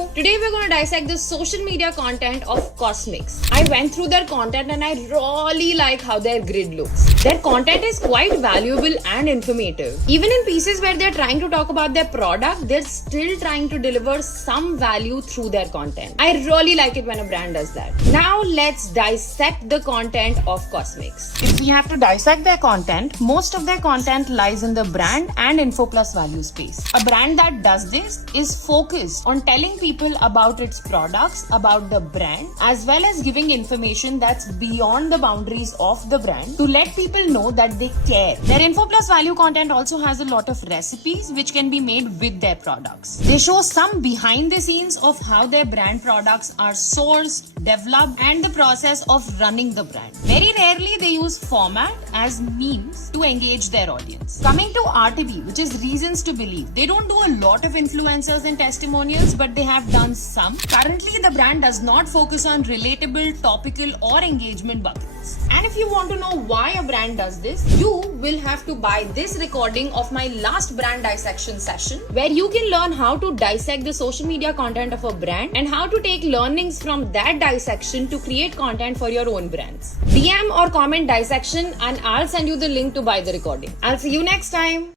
Hello, today we're going to dissect the social media content of Cosmix. I went through their content and I really like how their grid looks. Their content is quite valuable and informative. Even in pieces where they're trying to talk about their product, they're still trying to deliver some value through their content. I really like it when a brand does that. Now let's dissect the content of Cosmix. If we have to dissect their content, most of their content lies in the brand and info plus value space. A brand that does this is focused on telling people about its products, about the brand, as well as giving information that's beyond the boundaries of the brand to let people know that they care. Their info plus value content also has a lot of recipes which can be made with their products. They show some behind the scenes of how their brand products are sourced, developed, and the process of running the brand. Very rarely they use format as memes to engage their audience. Coming to RTB, which is reasons to believe, they don't do a lot of influencers and testimonials, but they have done some. Currently, the brand does not focus on relatable, topical, or engagement buckets. And if you want to know why a brand does this, you will have to buy this recording of my last brand dissection session, where you can learn how to dissect the social media content of a brand and how to take learnings from that dissection to create content for your own brands. DM or comment dissection and I'll send you the link to buy the recording. I'll see you next time.